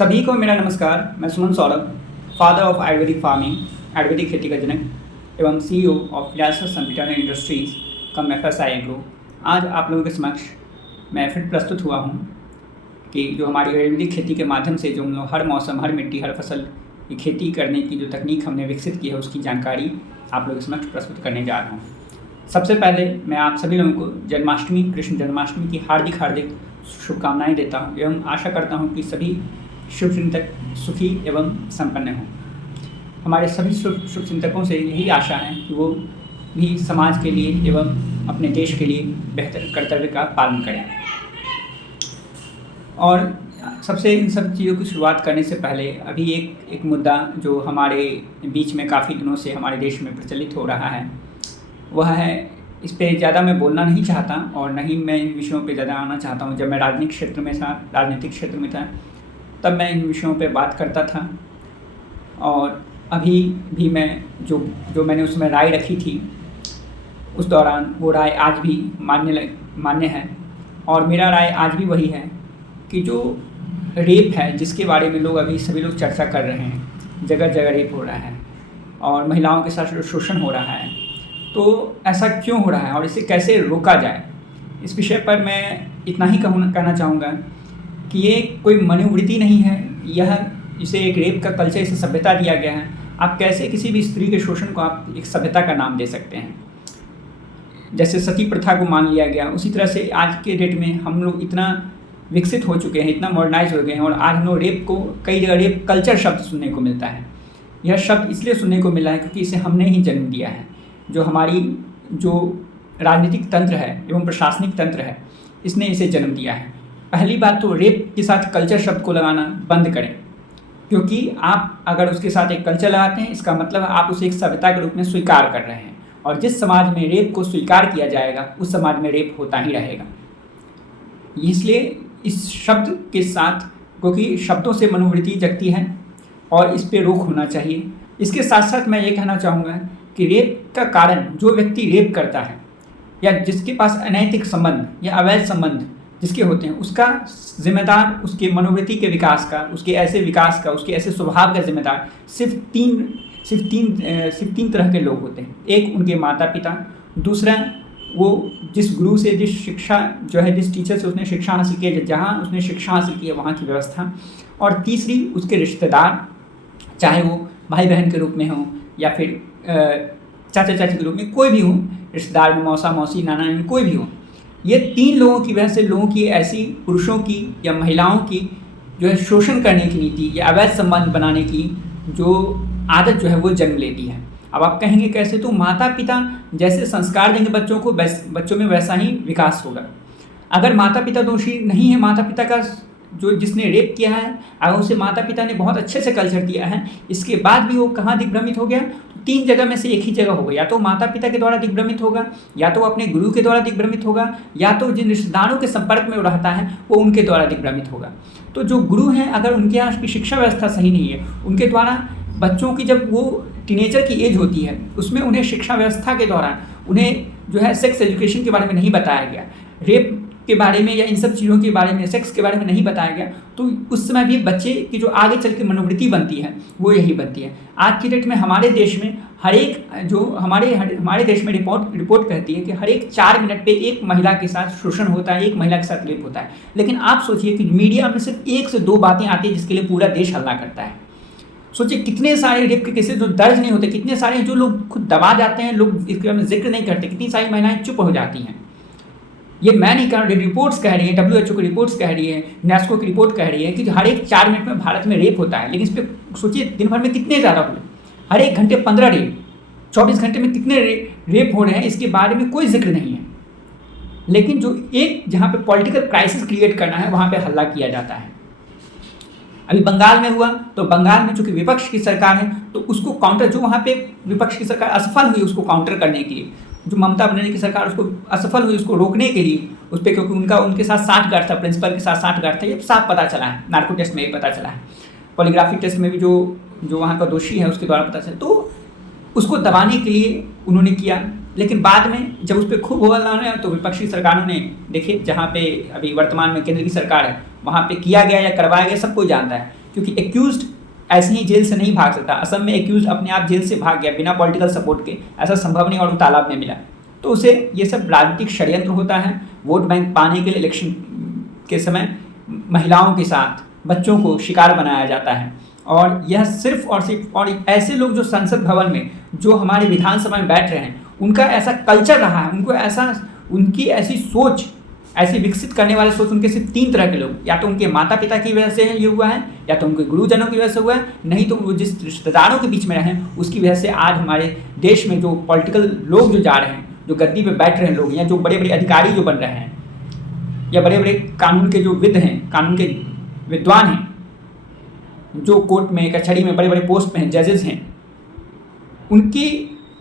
सभी को मेरा नमस्कार। मैं Suman Saurabh, father of Ayurvedic farming, Ayurvedic खेती का जनक एवं सीईओ ऑफ फिलासफर संपीटर इंडस्ट्रीज कम एफएसआई एग्रो। आज आप लोगों के समक्ष मैं फिर प्रस्तुत हुआ हूँ कि जो हमारी आयुर्वेदिक खेती के माध्यम से जो हम लोग हर मौसम, हर मिट्टी, हर फसल की खेती करने की जो तकनीक हमने विकसित की है उसकी जानकारी आप लोगों के समक्ष प्रस्तुत करने जा रहा हूँ। सबसे पहले मैं आप सभी लोगों को जन्माष्टमी, कृष्ण जन्माष्टमी की हार्दिक शुभकामनाएं देता हूँ एवं आशा करता हूँ कि सभी शुभचिंतक सुखी एवं संपन्न हों। हमारे सभी शुभचिंतकों से यही आशा है कि वो भी समाज के लिए एवं अपने देश के लिए बेहतर कर्तव्य का पालन करें। और सबसे इन सब चीज़ों की शुरुआत करने से पहले अभी एक मुद्दा जो हमारे बीच में काफ़ी दिनों से हमारे देश में प्रचलित हो रहा है, वह है, इस पर ज़्यादा मैं बोलना नहीं चाहता और नहीं मैं इन विषयों पे ज़्यादा आना चाहता हूँ। जब मैं राजनीतिक क्षेत्र में था तब मैं इन विषयों पे बात करता था और अभी भी मैं जो मैंने उसमें राय रखी थी उस दौरान वो राय आज भी मान्य है। और मेरा राय आज भी वही है कि जो रेप है, जिसके बारे में लोग अभी सभी लोग चर्चा कर रहे हैं, जगह जगह रेप हो रहा है और महिलाओं के साथ शोषण हो रहा है, तो ऐसा क्यों हो रहा है और इसे कैसे रोका जाए, इस विषय पर मैं इतना ही कहना चाहूँगा कि ये कोई मनोवृत्ति नहीं है, यह इसे एक रेप का कल्चर, इसे सभ्यता दिया गया है। आप कैसे किसी भी स्त्री के शोषण को आप एक सभ्यता का नाम दे सकते हैं? जैसे सती प्रथा को मान लिया गया, उसी तरह से आज के डेट में हम लोग इतना विकसित हो चुके हैं, इतना मॉडर्नाइज हो गए हैं और आज हम लोग रेप को कई जगह रेप कल्चर शब्द सुनने को मिलता है। यह शब्द इसलिए सुनने को मिला है क्योंकि इसे हमने ही जन्म दिया है। जो हमारी जो राजनीतिक तंत्र है एवं प्रशासनिक तंत्र है, इसने इसे जन्म दिया है। पहली बात तो रेप के साथ कल्चर शब्द को लगाना बंद करें, क्योंकि आप अगर उसके साथ एक कल्चर लगाते हैं इसका मतलब आप उसे एक सभ्यता के रूप में स्वीकार कर रहे हैं और जिस समाज में रेप को स्वीकार किया जाएगा उस समाज में रेप होता ही रहेगा। इसलिए इस शब्द के साथ, क्योंकि शब्दों से मनोवृत्ति जगती है और इस पर रोक होना चाहिए। इसके साथ साथ मैं ये कहना चाहूँगा कि रेप का कारण जो व्यक्ति रेप करता है या जिसके पास अनैतिक संबंध या अवैध संबंध जिसके होते हैं, उसका जिम्मेदार उसके मनोवृत्ति के विकास का, उसके ऐसे विकास का, उसके ऐसे स्वभाव का जिम्मेदार सिर्फ तीन तरह के लोग होते हैं। एक, उनके माता पिता। दूसरा, वो जिस गुरु से जिस शिक्षा जो है जिस टीचर से उसने शिक्षा हासिल की है, जहाँ उसने शिक्षा हासिल की है वहाँ की व्यवस्था। और तीसरी, उसके रिश्तेदार, चाहे वो भाई बहन के रूप में हो या फिर चाचा चाची के रूप में, कोई भी हो, रिश्तेदार में मौसा मौसी, नाना नानी, कोई भी हो। ये तीन लोगों की वजह से लोगों की ऐसी पुरुषों की या महिलाओं की जो है शोषण करने की नीति या अवैध संबंध बनाने की जो आदत जो है वो जन्म लेती है। अब आप कहेंगे कैसे? तो माता पिता जैसे संस्कार देंगे बच्चों को, बच्चों में वैसा ही विकास होगा। अगर माता पिता दोषी नहीं है, माता पिता का जो जिसने रेप किया है अगर उसे माता पिता ने बहुत अच्छे से कल्चर दिया है, इसके बाद भी वो कहाँ दिग्भ्रमित हो गया? तो तीन जगह में से एक ही जगह होगा। या तो माता पिता के द्वारा दिग्भ्रमित होगा, या तो अपने गुरु के द्वारा दिग्भ्रमित होगा, या तो जिन रिश्तेदारों के संपर्क में वो रहता है वो उनके द्वारा दिग्भ्रमित होगा। तो जो गुरु हैं, अगर उनके यहाँ की शिक्षा व्यवस्था सही नहीं है, उनके द्वारा बच्चों की जब वो टीनेजर की एज होती है उसमें उन्हें शिक्षा व्यवस्था के दौरान उन्हें जो है सेक्स एजुकेशन के बारे में नहीं बताया गया, रेप के बारे में या इन सब चीज़ों के बारे में, सेक्स के बारे में नहीं बताया गया, तो उस समय भी बच्चे की जो आगे चल के मनोवृत्ति बनती है वो यही बनती है। आज की डेट में हमारे देश में हमारे देश में रिपोर्ट कहती है कि हर एक 4 मिनट पे एक महिला के साथ शोषण होता है, एक महिला के साथ रेप होता है। लेकिन आप सोचिए कि मीडिया में सिर्फ 1 से 2 बातें आती हैं जिसके लिए पूरा देश हल्ला करता है। सोचिए कितने सारे रेप के केसेस जो दर्ज नहीं होते, कितने सारे जो लोग खुद दबा जाते हैं, लोग इसके बारे में जिक्र नहीं करते, कितनी सारी महिलाएं चुप हो जाती हैं। ये मैं नहीं कह रहा, रिपोर्ट्स कह रही है, WHO की रिपोर्ट्स कह रही है, नेस्को की रिपोर्ट कह रही है कि हर एक 4 मिनट में भारत में रेप होता है। लेकिन इस पर सोचिए दिन भर में कितने ज़्यादा हुए, हर एक घंटे 15 रेप, 24 घंटे में कितने रेप हो रहे हैं, इसके बारे में कोई जिक्र नहीं है। लेकिन जो एक जहाँ पे पॉलिटिकल क्राइसिस क्रिएट करना है वहाँ पे हल्ला किया जाता है। अभी बंगाल में हुआ तो बंगाल में चूंकि विपक्ष की सरकार है तो उसको काउंटर, जो वहाँ पे विपक्ष की सरकार असफल हुई उसको काउंटर करने के लिए, जो ममता बनर्जी की सरकार उसको असफल हुई उसको रोकने के लिए, उस पर क्योंकि उनके साथ साठगांठ था, प्रिंसिपल के साथ साठगांठ था, ये साफ पता चला है, नार्को टेस्ट में भी पता चला है, पॉलीग्राफी टेस्ट में भी जो वहाँ का दोषी है उसके द्वारा पता चला। तो उसको दबाने के लिए उन्होंने किया, लेकिन बाद में जब उस पर खूब होहल्ला होने तो विपक्षी सरकारों ने, देखिए जहाँ पे अभी वर्तमान में केंद्र की सरकार है वहाँ पे किया गया या करवाया गया सब कोई जानता है क्योंकि एक्यूज्ड ऐसे ही जेल से नहीं भाग सकता। असम में एक्यूज अपने आप जेल से भाग गया बिना पॉलिटिकल सपोर्ट के, ऐसा संभव नहीं, और वो तालाब में मिला। तो उसे ये सब राजनीतिक षड्यंत्र होता है। वोट बैंक पाने के लिए इलेक्शन के समय महिलाओं के साथ बच्चों को शिकार बनाया जाता है। और यह सिर्फ और ऐसे लोग जो संसद भवन में, जो हमारे विधानसभा में बैठ रहे हैं, उनका ऐसा कल्चर रहा है, उनकी ऐसी सोच, ऐसी विकसित करने वाले सोच उनके सिर्फ 3 तरह के लोग, या तो उनके माता पिता की वजह से ये हुआ है, या तो उनके गुरुजनों की वजह से हुआ है, नहीं तो वो जिस रिश्तेदारों के बीच में रहे उसकी वजह से आज हमारे देश में जो पॉलिटिकल लोग जो जा रहे हैं, जो गद्दी पे बैठ रहे हैं लोग, या जो बड़े बड़े अधिकारी जो बन रहे हैं, या बड़े बड़े कानून के जो विद हैं, कानून के विद्वान हैं, जो कोर्ट में, कचहरी में बड़े बड़े पोस्ट में हैं, जजेस हैं, उनकी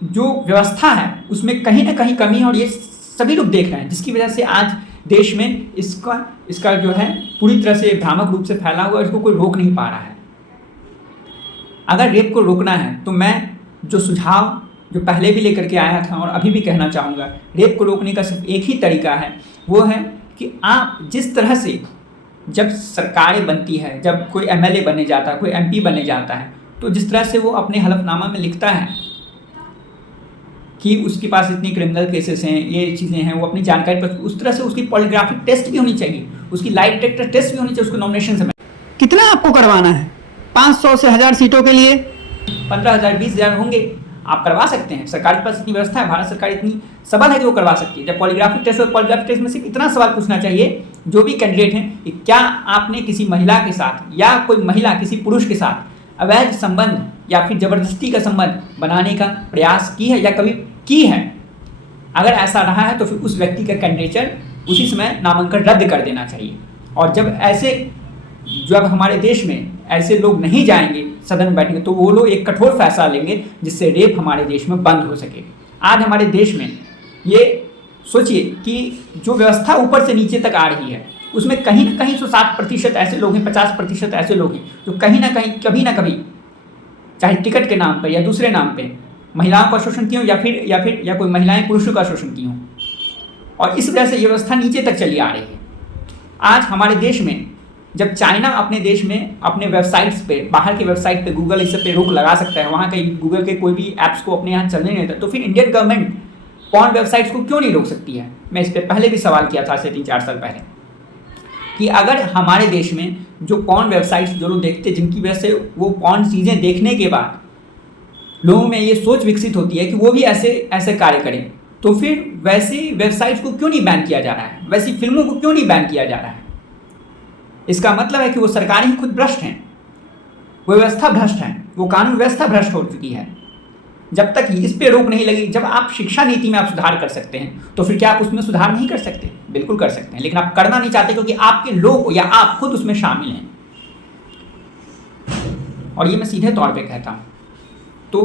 जो व्यवस्था है उसमें कहीं ना कहीं कमी है। और ये सभी लोग देख रहे हैं, जिसकी वजह से आज देश में इसका जो है पूरी तरह से भ्रामक रूप से फैला हुआ है, इसको कोई रोक नहीं पा रहा है। अगर रेप को रोकना है तो मैं जो सुझाव जो पहले भी लेकर के आया था और अभी भी कहना चाहूँगा, रेप को रोकने का सिर्फ एक ही तरीका है, वो है कि आप जिस तरह से जब सरकारें बनती है, जब कोई एमएलए बनने जाता है, कोई एमपी बनने जाता है, तो जिस तरह से वो अपने हलफनामा में लिखता है कि उसके पास इतनी क्रिमिनल केसेस हैं, ये चीज़ें हैं, वो अपनी जानकारी पर, उस तरह से उसकी पॉलीग्राफिक टेस्ट भी होनी चाहिए, उसकी लाई डिटेक्टर टेस्ट भी होनी चाहिए उसको नॉमिनेशन समय। कितना आपको करवाना है? 500 से 1000 सीटों के लिए 15,000 20,000 होंगे, आप करवा सकते हैं। सरकार के पास इतनी व्यवस्था है, भारत सरकार इतनी सबल है कि वो करवा सकती है। जब पॉलीग्राफिक टेस्ट हो, पॉलीग्राफिक टेस्ट में सिर्फ इतना सवाल पूछना चाहिए जो भी कैंडिडेट हैं कि क्या आपने किसी महिला के साथ या कोई महिला किसी पुरुष के साथ अवैध संबंध या फिर जबरदस्ती का संबंध बनाने का प्रयास की है या कभी की है। अगर ऐसा रहा है तो फिर उस व्यक्ति का कैंडिडेचर उसी समय नामांकन रद्द कर देना चाहिए। और जब हमारे देश में ऐसे लोग नहीं जाएंगे सदन में बैठेंगे, तो वो लोग एक कठोर फैसला लेंगे जिससे रेप हमारे देश में बंद हो सके। आज हमारे देश में ये सोचिए कि जो व्यवस्था ऊपर से नीचे तक आ रही है, उसमें कहीं ना कहीं 60% ऐसे लोग हैं, 50% ऐसे लोग हैं जो कहीं ना कहीं कभी ना कभी, चाहे टिकट के नाम पर या दूसरे नाम पे, महिलाओं का शोषण की हो या कोई महिलाएं पुरुषों का शोषण की हों, और इस वजह से ये व्यवस्था नीचे तक चली आ रही है। आज हमारे देश में जब चाइना अपने देश में अपने वेबसाइट्स पे, बाहर की वेबसाइट पे गूगल इस पे रोक लगा सकता है, वहाँ के गूगल के कोई भी ऐप्स को अपने यहाँ चलने नहीं देता, तो फिर इंडियन गवर्नमेंट पॉर्न वेबसाइट्स को क्यों नहीं रोक सकती है? मैं इस पर पहले भी सवाल किया था, से 3-4 साल पहले, कि अगर हमारे देश में जो पॉर्न वेबसाइट्स जो लोग देखते, जिनकी वजह से वो पॉर्न चीज़ें देखने के बाद लोगों में ये सोच विकसित होती है कि वो भी ऐसे कार्य करें, तो फिर वैसी वेबसाइट्स को क्यों नहीं बैन किया जा रहा है? वैसी फिल्मों को क्यों नहीं बैन किया जा रहा है? इसका मतलब है कि वो सरकारें ही खुद भ्रष्ट हैं, वो व्यवस्था भ्रष्ट है, वो कानून व्यवस्था भ्रष्ट हो चुकी है। जब तक इस पे रोक नहीं लगी, जब आप शिक्षा नीति में आप सुधार कर सकते हैं तो फिर क्या आप उसमें सुधार नहीं कर सकते? बिल्कुल कर सकते हैं, लेकिन आप करना नहीं चाहते क्योंकि आपके लोग या आप खुद उसमें शामिल हैं। और ये मैं सीधे तौर पे कहता हूँ। तो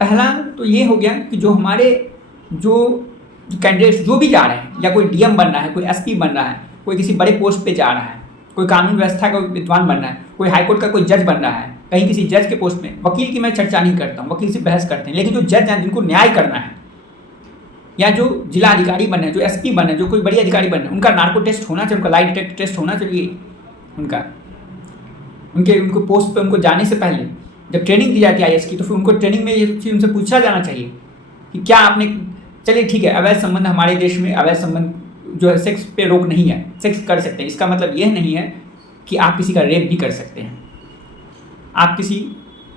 पहला तो ये हो गया कि जो हमारे जो कैंडिडेट्स जो भी जा रहे हैं, या कोई डीएम बन रहा है, कोई एसपी बन रहा है, कोई किसी बड़े पोस्ट पे जा रहा है, कोई कानून व्यवस्था का विद्वान बन रहा है, कोई हाईकोर्ट का कोई जज बन रहा है, कहीं किसी जज के पोस्ट में, वकील की मैं चर्चा नहीं करता हूँ, वकील से बहस करते हैं, लेकिन जो जज हैं जिनको न्याय करना है, या जो जिला अधिकारी बनना है, जो एसपी बनना है, जो कोई बड़ी अधिकारी बनना है, उनका नार्को टेस्ट होना चाहिए, उनका लाई डिटेक्टर टेस्ट होना चाहिए। उनको पोस्ट पे उनको जाने से पहले जब ट्रेनिंग दी जाती है आईएएस की, तो फिर उनको ट्रेनिंग में ये चीज़ उनसे पूछा जाना चाहिए कि क्या आपने, चलिए ठीक है, अवैध संबंध हमारे देश में, अवैध संबंध जो है सेक्स पे रोक नहीं है, सेक्स कर सकते हैं, इसका मतलब यह नहीं है कि आप किसी का रेप भी कर सकते हैं, आप किसी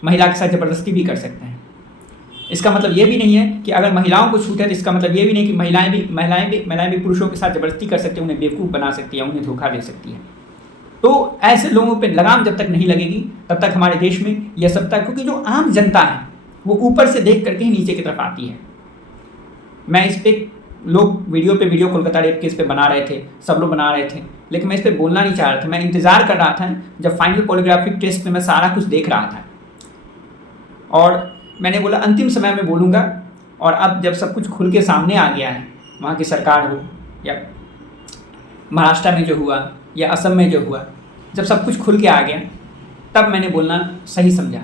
महिला के साथ ज़बरदस्ती भी कर सकते हैं। इसका मतलब ये भी नहीं है कि अगर महिलाओं को छूट है, तो इसका मतलब ये भी नहीं कि महिलाएं भी पुरुषों के साथ ज़बरदस्ती कर सकती हैं, उन्हें बेवकूफ़ बना सकती है, उन्हें धोखा दे सकती है। तो ऐसे लोगों पे लगाम जब तक नहीं लगेगी तब तक हमारे देश में यह सत्ता, क्योंकि जो आम जनता है वो ऊपर से देख करके ही नीचे की तरफ आती है। मैं इस पर लोग वीडियो कोलकाता रेप केस पे बना रहे थे, सब लोग बना रहे थे, लेकिन मैं इस पर बोलना नहीं चाह रहा था। मैं इंतज़ार कर रहा था जब फाइनल पॉलीग्राफिक टेस्ट में मैं सारा कुछ देख रहा था, और मैंने बोला अंतिम समय में बोलूँगा। और अब जब सब कुछ खुल के सामने आ गया है, वहाँ की सरकार हो या महाराष्ट्र में जो हुआ या असम में जो हुआ, जब सब कुछ खुल के आ गया, तब मैंने बोलना सही समझा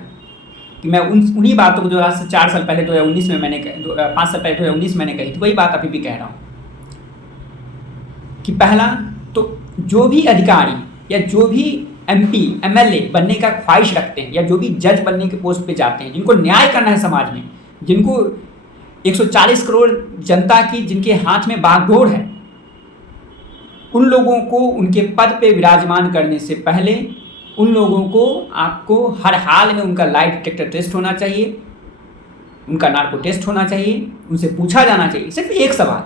कि मैं उन्हीं बातों को जो आज से 4 साल पहले 2019 में मैंने 5 साल पहले 2019 मैंने कही थी, वही बात अभी भी कह रहा हूँ कि पहला तो जो भी अधिकारी या जो भी MP MLA बनने का ख्वाहिश रखते हैं, या जो भी जज बनने के पोस्ट पे जाते हैं, जिनको न्याय करना है समाज में, जिनको 140 करोड़ जनता की जिनके हाथ में बागडोर है, उन लोगों को उनके पद पे विराजमान करने से पहले उन लोगों को आपको हर हाल में उनका लाई डिटेक्टर टेस्ट होना चाहिए, उनका नार्को टेस्ट होना चाहिए, उनसे पूछा जाना चाहिए सिर्फ एक सवाल,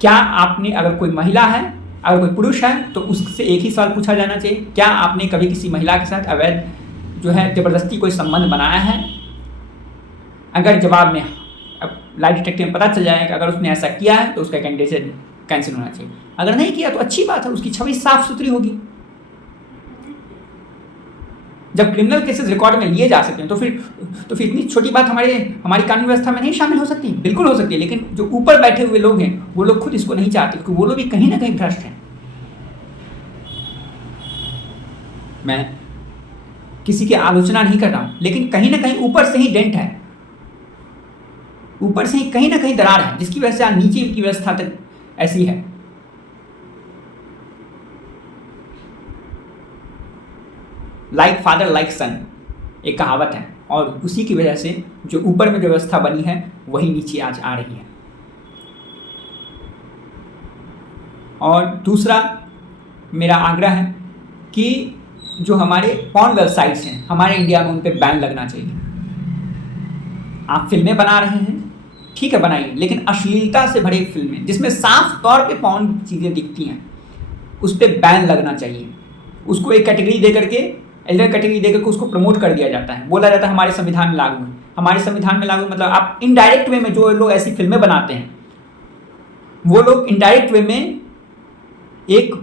क्या आपने, अगर कोई महिला है, अगर कोई पुरुष है, तो उससे एक ही सवाल पूछा जाना चाहिए, क्या आपने कभी किसी महिला के साथ अवैध जो है ज़बरदस्ती कोई संबंध बनाया है। अगर जवाब में अब लाई डिटेक्टर में पता चल जाएगा अगर उसने ऐसा किया है तो उसका कैंडिडेट कैंसिल होना चाहिए, अगर नहीं किया तो अच्छी बात है, उसकी छवि साफ सुथरी होगी। जब क्रिमिनल केसेस रिकॉर्ड में लिए जा सकते हैं तो फिर इतनी छोटी बात हमारी कानून व्यवस्था में नहीं शामिल हो सकती, बिल्कुल हो सकती है, लेकिन जो ऊपर बैठे हुए लोग हैं वो लोग खुद इसको नहीं चाहते, क्योंकि वो लोग भी कहीं ना कहीं भ्रष्ट हैं। मैं किसी की आलोचना नहीं कर रहा हूं, लेकिन कहीं ना कहीं ऊपर से ही डेंट है, ऊपर से ही कहीं ना कहीं दरार है, जिसकी वजह से आज नीचे की व्यवस्था तक ऐसी है। लाइक फादर लाइक सन एक कहावत है, और उसी की वजह से जो ऊपर में जो व्यवस्था बनी है वही नीचे आज आ रही है। और दूसरा मेरा आग्रह है कि जो हमारे पॉर्न वेबसाइट्स हैं हमारे इंडिया में उन पर बैन लगना चाहिए। आप फिल्में बना रहे हैं, ठीक है बनाइए, लेकिन अश्लीलता से भरी फिल्में जिसमें साफ तौर पे पॉर्न चीज़ें दिखती हैं उस पर बैन लगना चाहिए। उसको एक कैटेगरी दे करके, एल्डर कैटेगरी दे करके उसको प्रमोट कर दिया जाता है, बोला जाता है हमारे संविधान में लागू है। हमारे संविधान में लागू मतलब आप इनडायरेक्ट वे में जो लोग ऐसी फिल्में बनाते हैं वो लोग इनडायरेक्ट वे में एक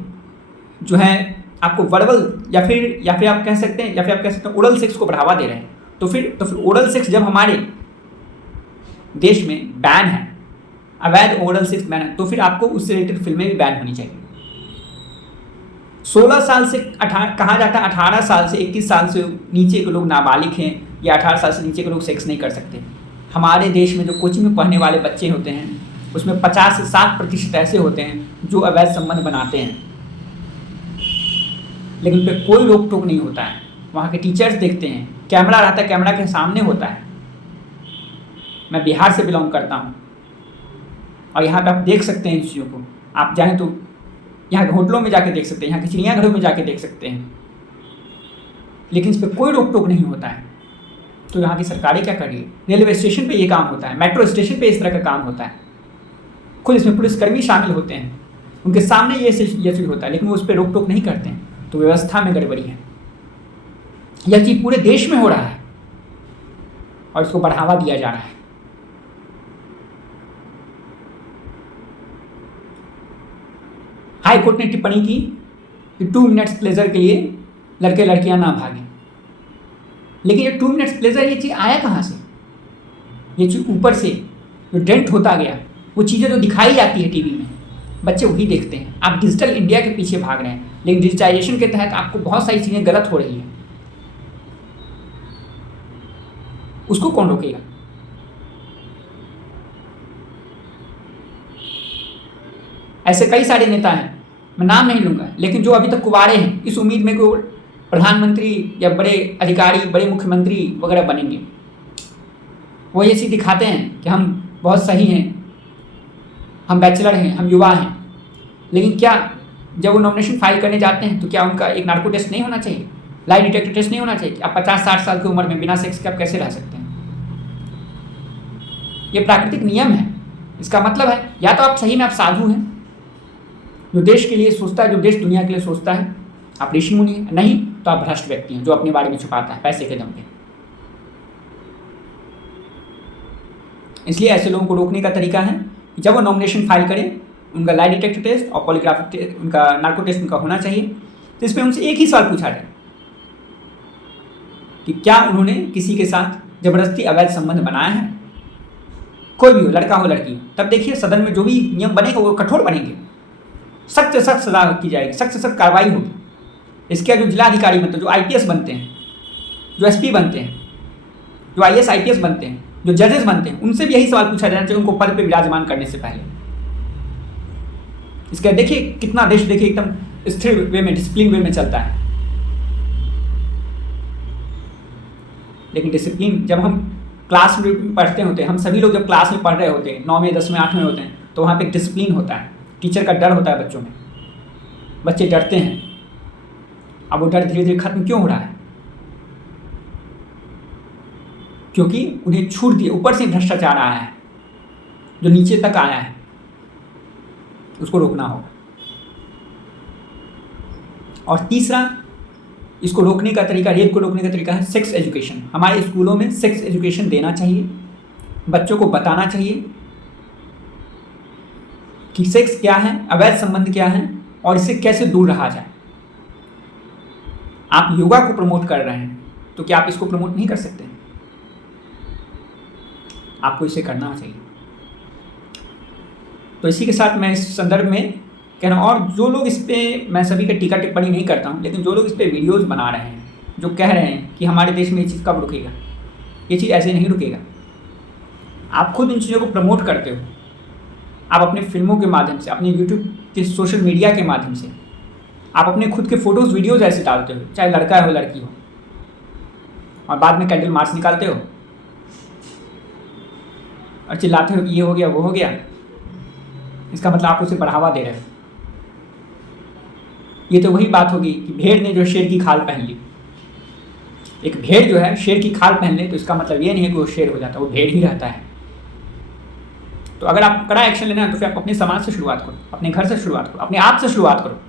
जो है आपको वर्बल या फिर आप कह सकते हैं ओरल सेक्स को बढ़ावा दे रहे हैं। तो फिर ओरल सेक्स जब हमारे देश में बैन है, अवैध ओरल सेक्स बैन है, तो फिर आपको उससे रिलेटेड फिल्में भी बैन होनी चाहिए। 16 साल से कहा जाता है 18 साल से 21 साल से नीचे के लोग नाबालिग हैं, या 18 साल से नीचे के लोग सेक्स नहीं कर सकते। हमारे देश में जो कोचिंग में पढ़ने वाले बच्चे होते हैं उसमें 50 से 60% ऐसे होते हैं जो अवैध संबंध बनाते हैं, लेकिन उन पर कोई रोक टोक नहीं होता है। वहाँ के टीचर्स देखते हैं, कैमरा रहता है, कैमरा के सामने होता है। मैं बिहार से बिलोंग करता हूँ और यहाँ पे आप देख सकते हैं इन चीज़ों को, आप चाहें तो यहाँ के होटलों में जाके देख सकते हैं, यहाँ के चिड़ियाघरों में जाके देख सकते हैं, लेकिन इस पर कोई रोक टोक नहीं होता है। तो यहाँ की सरकारें क्या कर रही है? रेलवे स्टेशन पे ये काम होता है, मेट्रो स्टेशन पे इस तरह का काम होता है, खुद इसमें पुलिसकर्मी शामिल होते हैं, उनके सामने ये चीज़ होता है, लेकिन वो उस पर रोक टोक नहीं करते हैं। तो व्यवस्था में गड़बड़ी है। यह चीज़ पूरे देश में हो रहा है और इसको बढ़ावा दिया जा रहा है। हाई कोर्ट ने टिप्पणी की कि 2 मिनट्स प्लेजर के लिए लड़के लड़कियां ना भागें, लेकिन ये 2 मिनट्स प्लेजर ये चीज़ आया कहाँ से? ये चीज़ ऊपर से जो डेंट होता गया, वो चीज़ें जो दिखाई जाती है टीवी में बच्चे वही देखते हैं। आप डिजिटल इंडिया के पीछे भाग रहे हैं, लेकिन डिजिटाइजेशन के तहत आपको बहुत सारी चीज़ें गलत हो रही हैं, उसको कौन रोकेगा? ऐसे कई सारे नेता हैं, मैं नाम नहीं लूँगा, लेकिन जो अभी तक कुंवारे हैं इस उम्मीद में कि प्रधानमंत्री या बड़े अधिकारी, बड़े मुख्यमंत्री वगैरह बनेंगे। वो ये चीज़ दिखाते हैं कि हम बहुत सही हैं, हम बैचलर हैं, हम युवा हैं, लेकिन क्या जब वो नॉमिनेशन फाइल करने जाते हैं तो क्या उनका एक नार्को टेस्ट नहीं होना चाहिए? लाई डिटेक्टर टेस्ट नहीं होना चाहिए कि आप 50-60 साल की उम्र में बिना सेक्स के आप कैसे रह सकते हैं? ये प्राकृतिक नियम है। इसका मतलब है या तो आप सही में आप साधु हैं जो देश के लिए सोचता है, जो देश दुनिया के लिए सोचता है, आप ऋषि मुनि हैं, नहीं तो आप भ्रष्ट व्यक्ति हैं जो अपने बारे में छुपाता है पैसे के दम पे। इसलिए ऐसे लोगों को रोकने का तरीका है कि जब वो नॉमिनेशन फाइल करें उनका लाई डिटेक्टर टेस्ट और पॉलीग्राफ टेस्ट, उनका नार्को टेस्ट उनका होना चाहिए। तो इसमें उनसे एक ही सवाल पूछा जाए कि क्या उन्होंने किसी के साथ जबरदस्ती अवैध संबंध बनाया है, कोई भी हो, लड़का हो लड़की हो। तब देखिए सदन में जो भी नियम बनेगा वो कठोर बनेंगे, सख्त से सख्त सजा की जाएगी, सख्त से सख्त कार्रवाई होगी। इसके जो जिलाधिकारी बनते हैं, जो IPS बनते हैं, जो SP बनते हैं, जो IAS IPS बनते हैं, जो जजेस बनते हैं, उनसे भी यही सवाल पूछा जाना चाहिए उनको पद पे विराजमान करने से पहले। इसके देखिए कितना देश देखिए एकदम स्थिर वे में, डिसिप्लिन वे में चलता है। लेकिन डिसिप्लिन जब हम क्लास में पढ़ते होते हैं, हम सभी लोग जब क्लास में पढ़ रहे होते हैं, 9 में 10 में 8 में होते हैं, तो वहाँ पे डिसिप्लिन होता है, टीचर का डर होता है बच्चों में, बच्चे डरते हैं। अब वो डर धीरे धीरे खत्म क्यों हो रहा है? क्योंकि उन्हें छूट दिए, ऊपर से भ्रष्टाचार आया है जो नीचे तक आया है, उसको रोकना होगा। और तीसरा, इसको रोकने का तरीका, रेप को रोकने का तरीका है सेक्स एजुकेशन। हमारे स्कूलों में सेक्स एजुकेशन देना चाहिए, बच्चों को बताना चाहिए कि सेक्स क्या है, अवैध संबंध क्या है और इससे कैसे दूर रहा जाए। आप योगा को प्रमोट कर रहे हैं, तो क्या आप इसको प्रमोट नहीं कर सकते? आपको इसे करना चाहिए। तो इसी के साथ मैं इस संदर्भ में कह रहा हूँ, और जो लोग इस पर, मैं सभी का टीका टिप्पणी नहीं करता हूँ, लेकिन जो लोग इस पर वीडियोज़ बना रहे हैं, जो कह रहे हैं कि हमारे देश में ये चीज़ कब रुकेगा, ये चीज़ ऐसे नहीं रुकेगा। आप खुद इन चीज़ों को प्रमोट करते हो, आप अपने फिल्मों के माध्यम से, अपने यूट्यूब के सोशल मीडिया के माध्यम से, आप अपने खुद के फ़ोटोज़ वीडियोज़ ऐसे डालते हो, चाहे लड़का हो लड़की हो, और बाद में कैंडल मार्च निकालते हो और चिल्लाते हो कि ये हो गया वो हो गया। इसका मतलब आप उसे बढ़ावा दे रहे हो। ये तो वही बात होगी कि भेड़ ने जो शेर की खाल पहन ली। एक भेड़ जो है शेर की खाल पहन ले, तो इसका मतलब ये नहीं है कि वो शेर हो जाता है, वो भेड़ ही रहता है। तो अगर आप कड़ा एक्शन लेना है तो फिर आप अपने समाज से शुरुआत करो, अपने घर से शुरुआत करो, अपने आप से शुरुआत करो।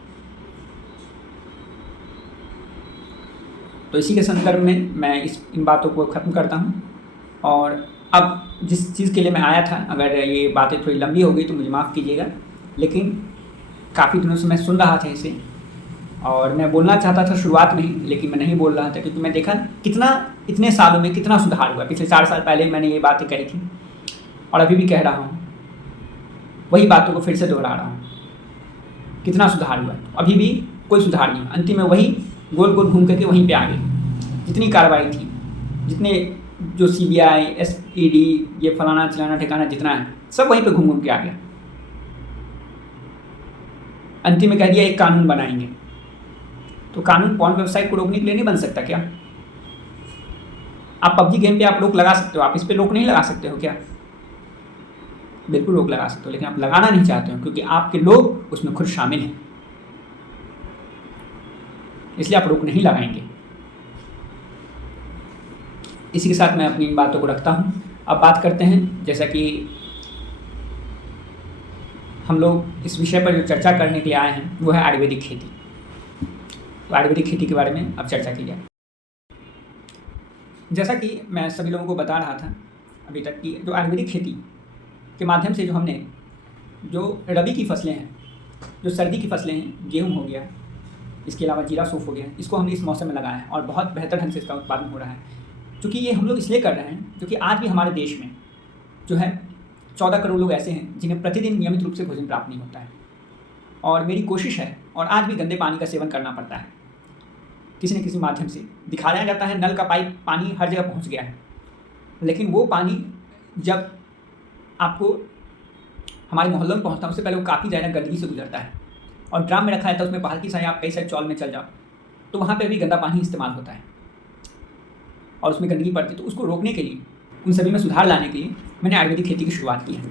तो इसी के संदर्भ में मैं इन बातों को ख़त्म करता हूँ। और अब जिस चीज़ के लिए मैं आया था, अगर ये बातें थोड़ी लंबी हो गई तो मुझे माफ़ कीजिएगा, लेकिन काफ़ी दिनों से मैं सुन रहा था इसे, और मैं बोलना चाहता था शुरुआत में ही, लेकिन मैं नहीं बोल रहा था, क्योंकि मैं देखा इतने सालों में कितना सुधार हुआ। पिछले 4 साल पहले मैंने ये बातें कही थी और अभी भी कह रहा हूँ, वही बातों को फिर से दोहरा रहा हूँ। कितना सुधार हुआ, अभी भी कोई सुधार नहीं। अंतिम में वही गोल गोल घूम करके वहीं पे आ गए। जितनी कार्रवाई थी, जितने जो CBI, SED, ये फलाना चिलाना ठिकाना जितना है, सब वहीं पे घूम घूम के आ गया। अंतिम में कह दिया एक कानून बनाएंगे। तो कानून पॉर्न वेबसाइट को रोकने के लिए नहीं बन सकता क्या? आप PUBG गेम पे आप रोक लगा सकते हो, आप इस पे रोक नहीं लगा सकते हो क्या? बिल्कुल रोक लगा सकते हो, लेकिन आप लगाना नहीं चाहते हो क्योंकि आपके लोग उसमें खुद शामिल हैं, इसलिए आप रोक नहीं लगाएंगे। इसी के साथ मैं अपनी इन बातों को रखता हूँ। अब बात करते हैं, जैसा कि हम लोग इस विषय पर जो चर्चा करने के लिए आए हैं वो है आयुर्वेदिक खेती। तो आयुर्वेदिक खेती के बारे में अब चर्चा की जाए। जैसा कि मैं सभी लोगों को बता रहा था अभी तक कि जो आयुर्वेदिक खेती के माध्यम से जो हमने जो रबी की फसलें हैं, जो सर्दी की फसलें हैं, गेहूँ हो गया, इसके अलावा जीरा सूफ हो गया, इसको हमने इस मौसम में लगाया है और बहुत बेहतर ढंग से इसका उत्पादन हो रहा है। क्योंकि ये हम लोग इसलिए कर रहे हैं क्योंकि आज भी हमारे देश में जो है 14 करोड़ लोग ऐसे हैं जिन्हें प्रतिदिन नियमित रूप से भोजन प्राप्त नहीं होता है। और मेरी कोशिश है, और आज भी गंदे पानी का सेवन करना पड़ता है, किसी न किसी माध्यम से दिखाया जाता है नल का पाइप पानी हर जगह पहुंच गया है, लेकिन वो पानी जब आपको हमारे मोहल्लों में पहुंचता है उससे पहले वो काफ़ी ज़्यादा गंदगी से गुजरता है और ड्राम में रखा रहता है, उसमें बाहर की साइड आप कई साइड चौल में चल जाओ तो वहाँ पे भी गंदा पानी इस्तेमाल होता है और उसमें गंदगी पड़ती है। तो उसको रोकने के लिए, उन सभी में सुधार लाने के लिए मैंने आयुर्वेदिक खेती की शुरुआत की है।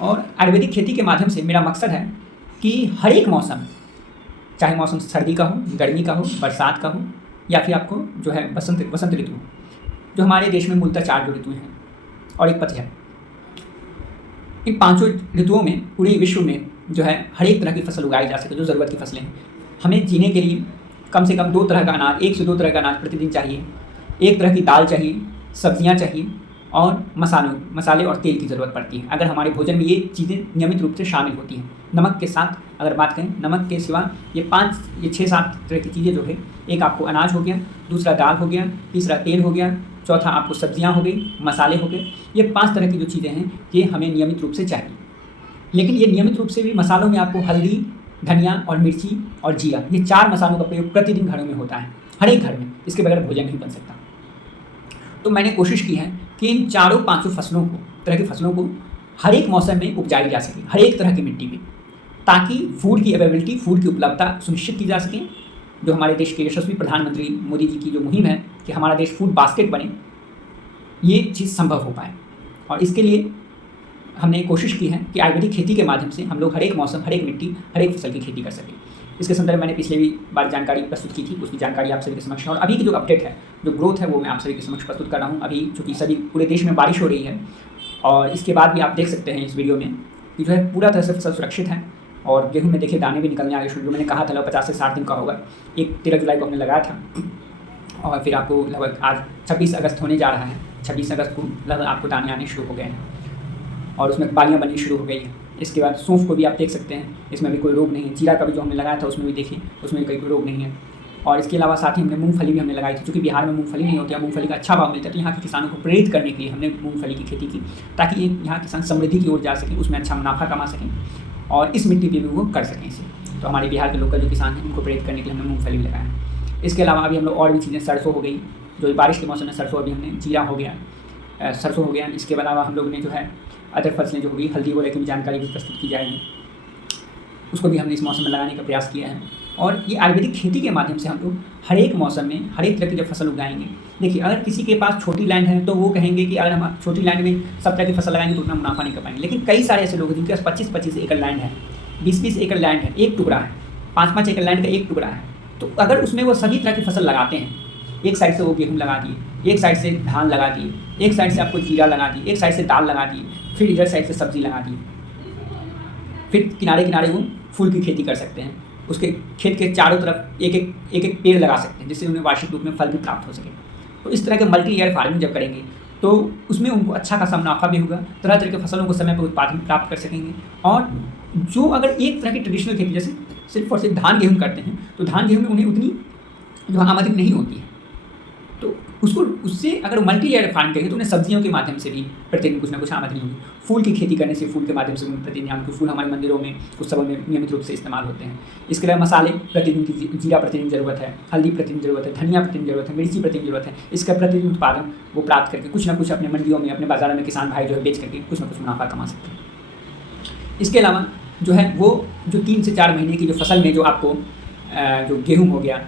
और आयुर्वेदिक खेती के माध्यम से मेरा मकसद है कि हर एक मौसम, चाहे मौसम सर्दी का हो, गर्मी का हो, बरसात का हो, या फिर आपको जो है वसंत ऋतु हो, जो हमारे देश में मूलतः 4 जो ऋतु हैं और एक पतझड़, इन 5 ऋतुओं में पूरे विश्व में जो है हर एक तरह की फसल उगाई जा सके, जो ज़रूरत की फसलें हैं। हमें जीने के लिए कम से कम 2 तरह का अनाज, 1 से 2 तरह का अनाज प्रतिदिन चाहिए, 1 तरह की दाल चाहिए, सब्जियां चाहिए और मसाले और तेल की ज़रूरत पड़ती है। अगर हमारे भोजन में ये चीज़ें नियमित रूप से शामिल होती हैं, नमक के साथ अगर बात करें, नमक के सिवा ये 6-7 तरह की चीज़ें जो है, एक आपको अनाज हो गया, दूसरा दाल हो गया, तीसरा तेल हो गया, चौथा आपको सब्जियां हो गई, मसाले हो गए। ये 5 तरह की जो चीज़ें हैं ये हमें नियमित रूप से चाहिए। लेकिन ये नियमित रूप से भी मसालों में आपको हल्दी, धनिया और मिर्ची और जीरा, ये 4 मसालों का प्रयोग प्रतिदिन घरों में होता है, हर एक घर में। इसके बगैर भोजन नहीं बन सकता। तो मैंने कोशिश की है कि इन 4-5 तरह की फसलों को हर एक मौसम में उपजाई जा सके, हर एक तरह की मिट्टी में। ताकि फूड की अवेलेबिलिटी, फूड की उपलब्धता सुनिश्चित की जा सके। जो हमारे देश के यशस्वी प्रधानमंत्री मोदी जी की जो मुहिम है कि हमारा देश फूड बास्केट बने, ये चीज़ संभव हो पाए। और इसके लिए हमने कोशिश की है कि आयुर्वेदिक खेती के माध्यम से हम लोग हर एक मौसम, हर एक मिट्टी, हर एक फसल की खेती कर सकें। इसके संदर्भ में मैंने पिछले भी बार जानकारी प्रस्तुत की थी, उसकी जानकारी आप सभी के समक्ष है। और अभी की जो अपडेट है, जो ग्रोथ है, वो मैं आप सभी के समक्ष प्रस्तुत कर रहा हूँ। अभी चूँकि सभी पूरे देश में बारिश हो रही है और इसके बाद भी आप देख सकते हैं इस वीडियो में कि जो है पूरा तरह से फसल सुरक्षित है। और गेहूँ में देखिए दाने भी निकलने आ गए। जो मैंने कहा था लगभग 50 से 60 दिन का होगा। 13 जुलाई को हमने लगाया था और फिर आपको लगभग आज 26 अगस्त होने जा रहा है। 26 अगस्त को लगभग आपको दाने आने शुरू हो गए हैं और उसमें बालियाँ बननी शुरू हो गई हैं। इसके बाद सौंफ को भी आप देख सकते हैं, इसमें भी कोई रोग नहीं है। जीरा का भी जो हमने लगाया था उसमें भी देखिए, उसमें भी कोई रोग नहीं है। और इसके अलावा साथ ही हमने मूंगफली भी हमने लगाई थी। क्योंकि बिहार में मूंगफली नहीं होती है, मूंगफली का अच्छा भाव मिलता है, तो यहाँ के किसानों को प्रेरित करने के लिए हमने मूंगफली की खेती की, ताकि यहाँ किसान समृद्धि की ओर जा सकें, उसमें अच्छा मुनाफा कमा सकें और इस मिट्टी पर भी वो कर सकें इसे। तो हमारे बिहार के लोकल जो किसान हैं उनको प्रेरित करने के लिए हमने मूँगफली भी लगाया। इसके अलावा अभी हम लोग और भी चीज़ें, सरसों हो गई, जो बारिश के मौसम में सरसों, अभी हमने जीरा हो गया, सरसों हो गया। इसके अलावा हम लोग ने जो है अदर फसलें जो होगी, हल्दी को लेकर भी जानकारी भी प्रस्तुत की जाएगी, उसको भी हमने इस मौसम में लगाने का प्रयास किया है। और ये आयुर्वेदिक खेती के माध्यम से हम लोग हर एक मौसम में हर एक तरह की जब फसल उगाएंगे। देखिए, अगर किसी के पास छोटी लैंड है तो वो कहेंगे कि अगर हम छोटी लैंड में सब तरह की फसल लगाएंगे तो उतना मुनाफा नहीं कर पाएंगे। लेकिन कई सारे ऐसे लोग हैं जिनके पास 25-25 एकड़ लैंड है, 20-20 एकड़ लैंड है, एक टुकड़ा है, 5-5 एकड़ लैंड का एक टुकड़ा है, तो अगर उसमें वो सभी तरह की फसल लगाते हैं, एक साइड से वो गेहूँ लगा दिए, एक साइड से धान लगा दिए, एक साइड से आपको जीरा लगा दिए, एक साइड से दाल लगा दिए, फिर इधर साइड से सब्जी लगा दी, फिर किनारे किनारे वो फूल की खेती कर सकते हैं। उसके खेत के चारों तरफ एक एक पेड़ लगा सकते हैं, जिससे उन्हें वार्षिक रूप में फल भी प्राप्त हो सके। तो इस तरह के मल्टी ईयर फार्मिंग जब करेंगे तो उसमें उनको अच्छा खासा मुनाफा भी होगा, तरह तरह के फसलों को समय पर उत्पादन प्राप्त कर सकेंगे। और जो अगर एक तरह की ट्रेडिशनल खेती जैसे सिर्फ और सिर्फ धान गेहूँ करते हैं, तो धान गेहूँ में उन्हें उतनी जो आमदनी नहीं होती है, तो उससे अगर मल्टी ईयर फार्म करेंगे तो उन्हें सब्जियों के माध्यम से भी प्रतिदिन कुछ ना कुछ आमदनी होगी। फूल की खेती करने से फूल के माध्यम से प्रतिदिन फूल हमारे मंदिरों में, उत्सवों में नियमित रूप से इस्तेमाल होते हैं। इसके अलावा मसाले प्रतिदिन की, जीरा प्रतिदिन ज़रूरत है, हल्दी प्रतिदिन ज़रूरत है, धनिया प्रतिदिन ज़रूरत है, मिर्ची प्रतिदिन ज़रूरत है। इसका प्रतिदिन उत्पादन वो प्राप्त करके कुछ ना कुछ अपने मंडियों में, अपने बाज़ारों में किसान भाई जो है बेच करके कुछ ना कुछ मुनाफा कमा सकते हैं। इसके अलावा जो है वो जो 3 से 4 महीने की जो फसल में जो आपको जो गेहूँ हो गया,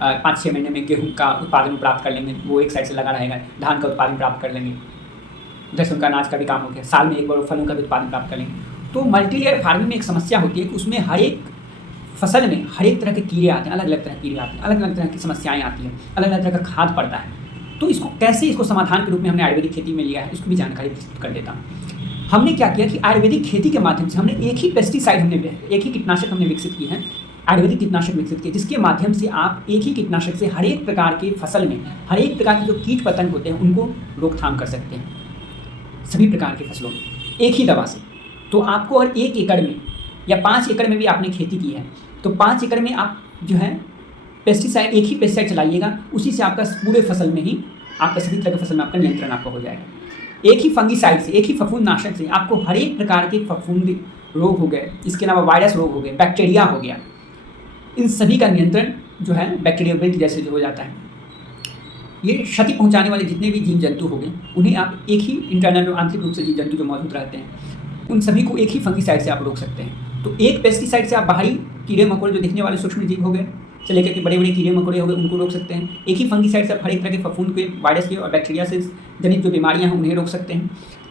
5-6 महीने में गेहूं का उत्पादन प्राप्त कर लेंगे, वो एक साइड से लगा रहेगा। धान का उत्पादन प्राप्त कर लेंगे, उधर से उनका अनाज का भी काम हो गया। साल में एक बार फलों का भी उत्पादन प्राप्त कर लेंगे। तो मल्टी लेयर फार्मिंग में एक समस्या होती है कि उसमें हर एक फसल में हर एक तरह के कीड़े आते हैं, अलग अलग तरह के कीड़े आते हैं, अलग अलग तरह की समस्याएँ आती हैं, अलग अलग तरह का खाद पड़ता है। तो इसको कैसे, इसको समाधान के रूप में हमने आयुर्वेदिक खेती में लिया है, इसको भी जानकारी प्रस्तुत कर देता हूँ। हमने क्या किया कि आयुर्वेदिक खेती के माध्यम से हमने एक ही पेस्टिसाइड, एक ही कीटनाशक हमने विकसित की है, आयुर्वेदिक कीटनाशक विकसित किए, जिसके माध्यम से आप एक ही कीटनाशक से हर एक प्रकार के फसल में हर एक प्रकार के जो कीट पतंग होते हैं उनको रोकथाम कर सकते हैं, सभी प्रकार की फसलों में एक ही दवा से। तो आपको अगर 1 एकड़ में या 5 एकड़ में भी आपने खेती की है तो 5 एकड़ में आप जो है पेस्टिसाइड, एक ही पेस्टिसाइड चलाइएगा, उसी से आपका पूरे फसल में ही, आपका सभी तरह के फसल में आपका नियंत्रण आपका हो जाएगा। एक ही फंगीसाइड से, एक ही फफूंद नाशक से आपको हर एक प्रकार के फफूंदी रोग हो गए, इसके अलावा वायरस रोग हो गए, बैक्टीरिया हो गया, इन सभी का नियंत्रण जो है बैक्टीरिया बिल्ट जैसे जो हो जाता है। ये क्षति पहुंचाने वाले जितने भी जीव जंतु हो गए उन्हें आप एक ही इंटरनल और आंतरिक रूप से जीव जंतु जो मौजूद रहते हैं उन सभी को एक ही फंगीसाइड से आप रोक सकते हैं। तो एक पेस्टिसाइड से आप बाहरी कीड़े मकोड़े जो दिखने वाले सूक्ष्म जीव हो गए से लेकर के बड़े बड़े कीड़े मकोड़े हो गए उनको रोक सकते हैं। एक ही फंगीसाइड से आप हर एक तरह के फफूंद के, वायरस के और बैक्टीरिया से जनित जो बीमारियाँ हैं उन्हें रोक सकते हैं।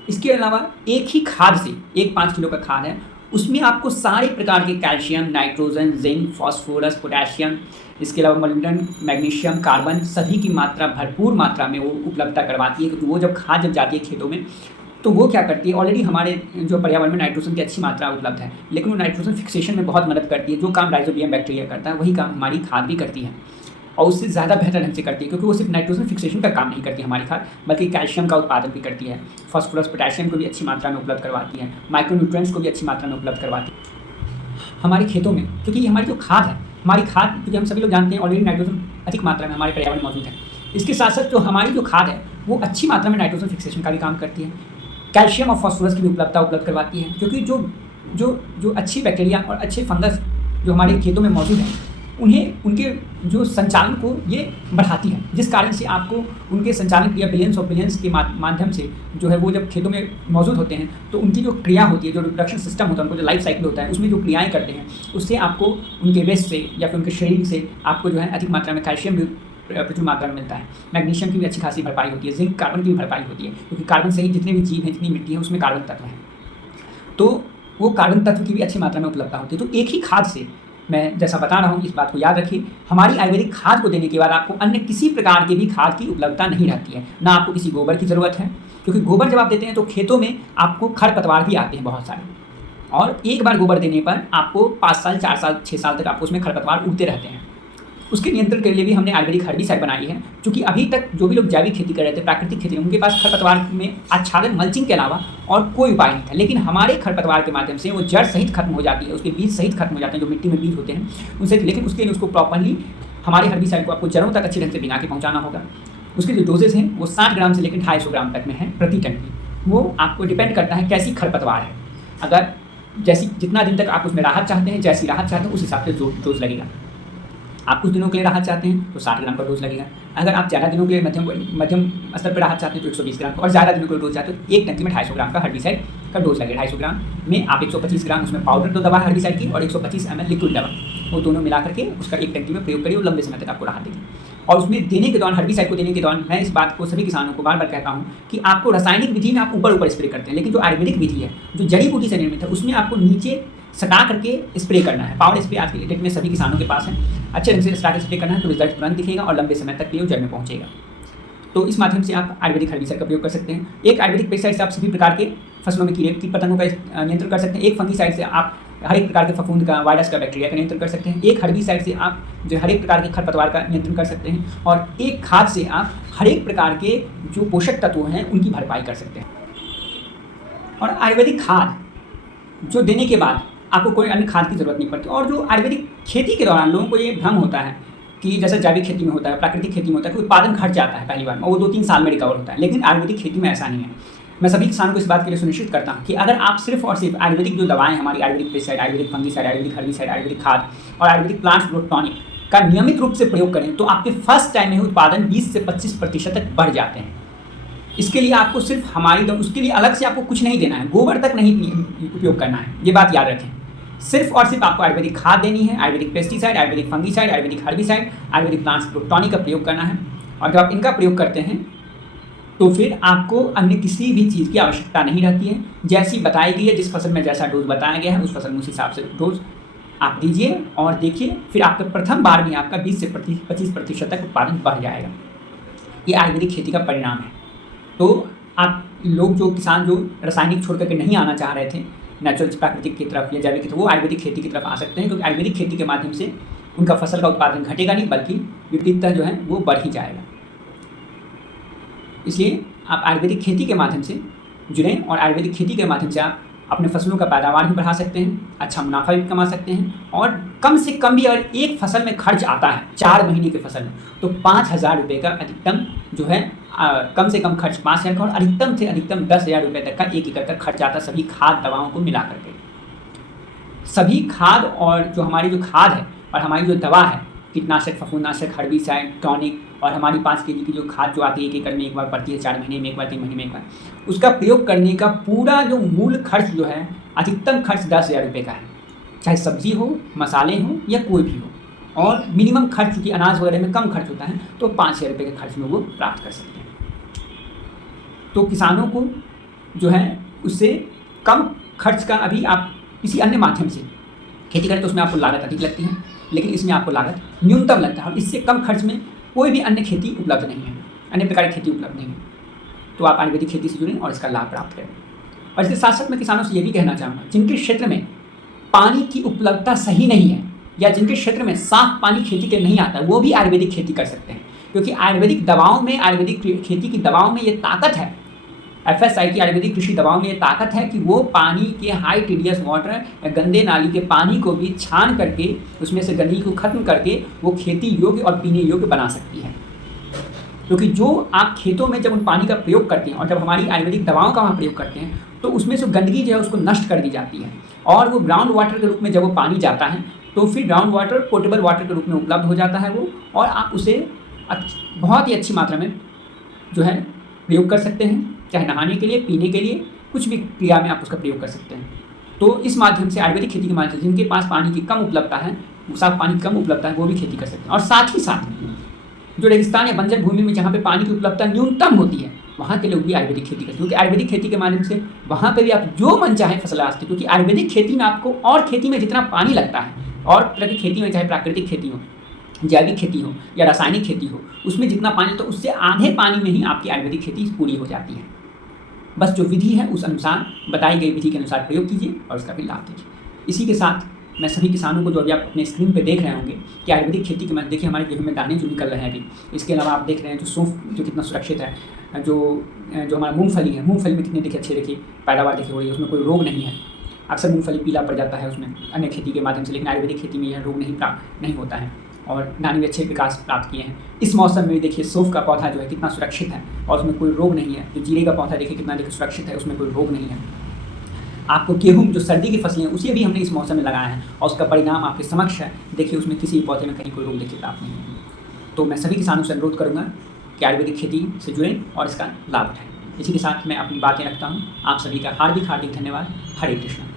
इसके अलावा एक ही खाद से, एक 5 किलो का खाद है, उसमें आपको सारे प्रकार के calcium, nitrogen, zinc, phosphorus, potassium, इसके अलावा मोलिब्डेनम, मैग्नीशियम, कार्बन, सभी की मात्रा भरपूर मात्रा में वो उपलब्धता करवाती है। क्योंकि वो जब खाद जब जाती है खेतों में तो वो क्या करती है, ऑलरेडी हमारे जो पर्यावरण में नाइट्रोजन की अच्छी मात्रा उपलब्ध है, लेकिन वो नाइट्रोजन फिक्सेशन में बहुत मदद करती है। जो काम राइजोबियम बैक्टीरिया करता है वही काम हमारी खाद भी करती है और उससे ज़्यादा बेहतर ढंग से करती है, क्योंकि वो सिर्फ नाइट्रोजन फिक्सेशन का काम नहीं करती हमारी खाद, बल्कि कैल्शियम का उत्पादन भी करती है, फास्फोरस, पोटेशियम को भी अच्छी मात्रा में उपलब्ध करवाती है, माइक्रोन्यूट्रिएंट्स को भी अच्छी मात्रा में उपलब्ध करवाती है हमारे खेतों में। क्योंकि हमारी जो खाद है, हमारी खाद, क्योंकि हम सभी लोग जानते हैं ऑलरेडी नाइट्रोजन अधिक मात्रा में हमारे पर्यावरण में मौजूद है। इसके साथ साथ जो हमारी जो खाद है वो अच्छी मात्रा में नाइट्रोजन फिक्सेशन का भी काम करती है, कैल्शियम और फास्फोरस की भी उपलब्धता उपलब्ध करवाती है। क्योंकि जो अच्छी बैक्टीरिया और अच्छे फंगस जो हमारे खेतों में मौजूद हैं उन्हें उनके जो संचालन को ये बढ़ाती है, जिस कारण से आपको उनके संचालन क्रिया बिलियंस ऑफ बिलियंस के माध्यम से जो है वो जब खेतों में मौजूद होते हैं तो उनकी जो क्रिया होती है, जो रिप्रोडक्शन सिस्टम होता है, उनका जो लाइफ साइकिल होता है, उसमें जो क्रियाएँ करते हैं उससे आपको उनके वेस्ट से या फिर उनके शरीर से आपको जो है अधिक मात्रा में कैल्शियम भी प्रचुर मात्रा में मिलता है। मैग्नीशियम की भी अच्छी खासी भरपाई होती है, जिंक कार्बन की भी भरपाई होती है, क्योंकि कार्बन से ही जितने भी जीव हैं, जितनी मिट्टी है उसमें कार्बन तत्व है, तो वो कार्बन तत्व की भी अच्छी मात्रा में उपलब्धता होती है। तो एक ही खाद से, मैं जैसा बता रहा हूँ इस बात को याद रखिए, हमारी आयुर्वेदिक खाद को देने के बाद आपको अन्य किसी प्रकार की भी खाद की उपलब्धता नहीं रहती है। ना आपको किसी गोबर की ज़रूरत है, क्योंकि गोबर जब आप देते हैं तो खेतों में आपको खरपतवार भी आते हैं बहुत सारे, और एक बार गोबर देने पर आपको 5 साल 4 साल 6 साल तक आपको उसमें खरपतवार उगते रहते हैं। उसके नियंत्रण के लिए भी हमने आयुर्वेदिक हर्बिसाइड बनाई है, क्योंकि अभी तक जो भी लोग जैविक खेती कर रहे थे, प्राकृतिक खेती, उनके पास खरपतवार में आच्छादन मल्चिंग के अलावा और कोई उपाय नहीं था। लेकिन हमारे खरपतवार के माध्यम से वो जड़ सहित खत्म हो जाती है, उसके बीज सहित खत्म हो जाते हैं, जो मिट्टी में बीज होते हैं उनसे। लेकिन उसके लिए उसको प्रॉपरली हमारे हर्बिसाइड को आपको जड़ों तक अच्छे ढंग से भिगा के पहुँचाना होगा। उसके जो डोजेज हैं वो 60 ग्राम से लेकर 250 ग्राम तक में है प्रति टन की। वो आपको डिपेंड करता है कैसी खरपतवार है। अगर जैसी जितना दिन तक आप उसमें राहत चाहते हैं, जैसी राहत चाहते हैं उस हिसाब से डोज लगेगा। आप कुछ दिनों के लिए राहत चाहते हैं तो 60 ग्राम का डोज लगेगा। अगर आप ज़्यादा दिनों के लिए मध्यम स्तर पर राहत चाहते हैं तो 120 ग्राम का, और ज़्यादा दिनों के लिए डोज चाहते हैं तो एक टंकी में 250 ग्राम का हर्बिसाइड का डोज लगेगा। 250 ग्राम में आप 125 ग्राम उसमें पाउडर तो दवा हर्बिसाइड की और 125 ml लिक्विड दवा, वो दोनों मिला करके उसका एक टंकी में प्रयोग करिए, वो लंबे समय तक आपको राहत देगी। और उसमें देने के दौरान, हर्बिसाइड को देने के दौरान, मैं इस बात को सभी किसानों को बार बार कहता हूँ कि आपको रासायनिक विधि में आप ऊपर स्प्रे करते हैं, लेकिन जो आयुर्वेदिक विधि है, जो जड़ी बूटी से निर्मित है, उसमें आपको नीचे सटा करके स्प्रे करना है। पावर स्प्रे आज के डेट में सभी किसानों के पास है। अच्छे ढंग से सटा के स्प्रे करना है तो रिजल्ट तुरंत दिखेगा और लंबे समय तक ये जड़ में पहुँचेगा। तो इस माध्यम से आप आयुर्वेदिक हर्बिसाइड का प्रयोग कर सकते हैं। एक आयुर्वेदिक पेस्टिसाइड से आप सभी प्रकार के फसलों में कीट पतंगों का नियंत्रण कर सकते हैं। एक फंगीसाइड से आप हर एक प्रकार के फफूंद का, वायरस का, बैक्टीरिया का नियंत्रण कर सकते हैं। एक हर्बिसाइड से आप जो हर एक प्रकार के खरपतवार का नियंत्रण कर सकते हैं। और एक खाद से आप हर एक प्रकार के जो पोषक तत्व हैं उनकी भरपाई कर सकते हैं। और आयुर्वेदिक खाद जो देने के बाद आपको कोई अन्य खाद की ज़रूरत नहीं पड़ती। और जो आयुर्वेदिक खेती के दौरान लोगों को ये भ्रम होता है कि जैसे जैविक खेती में होता है, प्राकृतिक खेती में होता है कि उत्पादन घट जाता है पहली बार में, वो 2-3 साल में रिकवर होता है, लेकिन आयुर्वेदिक खेती में ऐसा नहीं है। मैं सभी किसानों को इस बात के लिए सुनिश्चित करता हूँ कि अगर आप सिर्फ और सिर्फ आयुर्वेदिक जो दवाएं हमारी, Ayurvedic pesticide, Ayurvedic fungicide, Ayurvedic herbicide, Ayurvedic खाद और आयुर्वेदिक प्लांट ग्रोथ टॉनिक का नियमित रूप से प्रयोग करें तो आपके फर्स्ट टाइम में उत्पादन 20 से 25% तक बढ़ जाते हैं। इसके लिए आपको सिर्फ उसके लिए अलग से आपको कुछ नहीं देना है, गोबर तक नहीं उपयोग करना है, ये बात याद रखें। सिर्फ और सिर्फ आपको आयुर्वेदिक खाद देनी है, Ayurvedic pesticide, Ayurvedic fungicide, Ayurvedic herbicide, Ayurvedic plants growth tonic का प्रयोग करना है। और जब आप इनका प्रयोग करते हैं तो फिर आपको अन्य किसी भी चीज़ की आवश्यकता नहीं रहती है। जैसी बताई गई है, जिस फसल में जैसा डोज बताया गया है उस फसल में उस हिसाब से डोज आप दीजिए और देखिए, फिर आपका प्रथम बार में आपका 20 से 25% तक उत्पादन बढ़ जाएगा। ये आयुर्वेदिक खेती का परिणाम है। तो आप लोग, जो किसान जो रासायनिक छोड़ करके नहीं आना चाह रहे थे नेचुरल प्राकृतिक की तरफ या जैविक की तरफ, वो आयुर्वेदिक खेती की तरफ आ सकते हैं, क्योंकि आयुर्वेदिक खेती के माध्यम से उनका फसल का उत्पादन घटेगा नहीं, बल्कि विपरीतता जो है वो बढ़ ही जाएगा। इसलिए आप आयुर्वेदिक खेती के माध्यम से जुड़ें और आयुर्वेदिक खेती के माध्यम से आप अपने फसलों का पैदावार भी बढ़ा सकते हैं, अच्छा मुनाफा भी कमा सकते हैं। और कम से कम भी अगर एक फसल में खर्च आता है 4 महीने की फसल में, तो 5,000 रुपये का अधिकतम जो है कम से कम खर्च 5,000 का और अधिकतम से अधिकतम 10,000 रुपये तक का 1 एकड़ का खर्च आता है, सभी खाद दवाओं को मिला करके। सभी खाद और जो हमारी जो खाद है और हमारी जो दवा है, कीटनाशक, फफूंदनाशक, हर्बिसाइड, टॉनिक, और हमारी 5 kg की जो खाद जो आती है 1 एकड़ में एक बार पड़ती है, 4 महीने में एक बार, 3 महीने में एक बार, उसका प्रयोग करने का पूरा जो मूल खर्च जो है, अधिकतम खर्च 10,000 रुपये का है। चाहे सब्जी हो, मसाले हो या कोई भी हो। और मिनिमम खर्च, चूँकि अनाज वगैरह में कम खर्च होता है, तो 5,000 रुपये के खर्च में वो प्राप्त कर सकते हैं। तो किसानों को जो है उससे कम खर्च का, अभी आप किसी अन्य माध्यम से खेती करें तो उसमें आपको लागत अधिक लगती है, लेकिन इसमें आपको लागत न्यूनतम लगता है और इससे कम खर्च में कोई भी अन्य खेती उपलब्ध नहीं है, अन्य प्रकार की खेती उपलब्ध नहीं है। तो आप आयुर्वेदिक खेती से जुड़ें और इसका लाभ प्राप्त करें। और इसके साथ साथ मैं किसानों से ये भी कहना चाहूँगा, जिनके क्षेत्र में पानी की उपलब्धता सही नहीं है या जिनके क्षेत्र में साफ पानी खेती के नहीं आता, वो भी आयुर्वेदिक खेती कर सकते हैं, क्योंकि आयुर्वेदिक दवाओं में, आयुर्वेदिक खेती की दवाओं में ये ताकत है, FSI की आयुर्वेदिक कृषि दवाओं में ये ताकत है कि वो पानी के हाई टीडियस वाटर या गंदे नाली के पानी को भी छान करके उसमें से गंदगी को खत्म करके वो खेती योग्य और पीने योग्य बना सकती है। क्योंकि जो आप खेतों में जब उन पानी का प्रयोग करते हैं और जब हमारी आयुर्वेदिक दवाओं का वहाँ प्रयोग करते हैं, तो उसमें से गंदगी जो है उसको नष्ट कर दी जाती है और वो ग्राउंड वाटर के रूप में जब वो पानी जाता है तो फिर ग्राउंड वाटर पोर्टेबल वाटर के रूप में उपलब्ध हो जाता है वो, और आप उसे बहुत ही अच्छी मात्रा में जो है प्रयोग कर सकते हैं, चाहे नहाने के लिए, पीने के लिए, कुछ भी क्रिया में आप उसका प्रयोग कर सकते हैं। तो इस माध्यम से आयुर्वेदिक खेती के माध्यम से जिनके पास पानी की कम उपलब्धता है, साफ पानी की कम उपलब्धता है, वो भी खेती कर सकते हैं। और साथ ही साथ जो रेगिस्तान या बंजर भूमि में जहाँ पे पानी की उपलब्धता न्यूनतम होती है, वहाँ के लोग भी आयुर्वेदिक खेती करते हैं, क्योंकि आयुर्वेदिक खेती के माध्यम से वहाँ पर भी आप जो मन चाहे फसल लगा सकते, क्योंकि आयुर्वेदिक खेती में आपको और खेती में जितना पानी लगता है, और तरह की खेती में चाहे प्राकृतिक खेती हो, जैविक खेती हो या रासायनिक खेती हो, उसमें जितना पानी तो उससे आधे पानी में ही आपकी आयुर्वेदिक खेती पूरी हो जाती है। बस जो विधि है उस अनुसार, बताई गई विधि के अनुसार प्रयोग कीजिए और उसका भी लाभ लीजिए। इसी के साथ मैं सभी किसानों को, जो अभी आप अपने स्क्रीन पे देख रहे होंगे कि आयुर्वेदिक खेती के, मैं देखिए हमारे गेहूं में दाने जो निकल रहे हैं अभी, इसके अलावा आप देख रहे हैं जो सौंफ जो कितना सुरक्षित है, जो हमारा मूंगफली है, मूंगफली में कितने देखिए अच्छे देखिए पैदावार देखिए हो रही है, उसमें कोई रोग नहीं है। अक्सर मूंगफली पीला पड़ जाता है उसमें अन्य खेती के माध्यम से, लेकिन आयुर्वेदिक खेती में यह रोग नहीं होता है, और दाने भी अच्छे विकास प्राप्त किए हैं। इस मौसम में देखिए सौंफ का पौधा जो है कितना सुरक्षित है और उसमें कोई रोग नहीं है। जो जीरे का पौधा देखिए कितना देखिए सुरक्षित है, उसमें कोई रोग नहीं है। आपको गेहूँ जो सर्दी की फसलें हैं उसे भी हमने इस मौसम में लगाया है और उसका परिणाम आपके समक्ष है। देखिए उसमें किसी पौधे में कहीं कोई रोग देखिए प्राप्त नहीं है। तो मैं सभी किसानों से अनुरोध करूँगा कि आयुर्वेदिक खेती से जुड़ें और इसका लाभ उठाएँ। इसी के साथ मैं अपनी बातें रखता हूँ। आप सभी का हार्दिक धन्यवाद। हरे कृष्ण।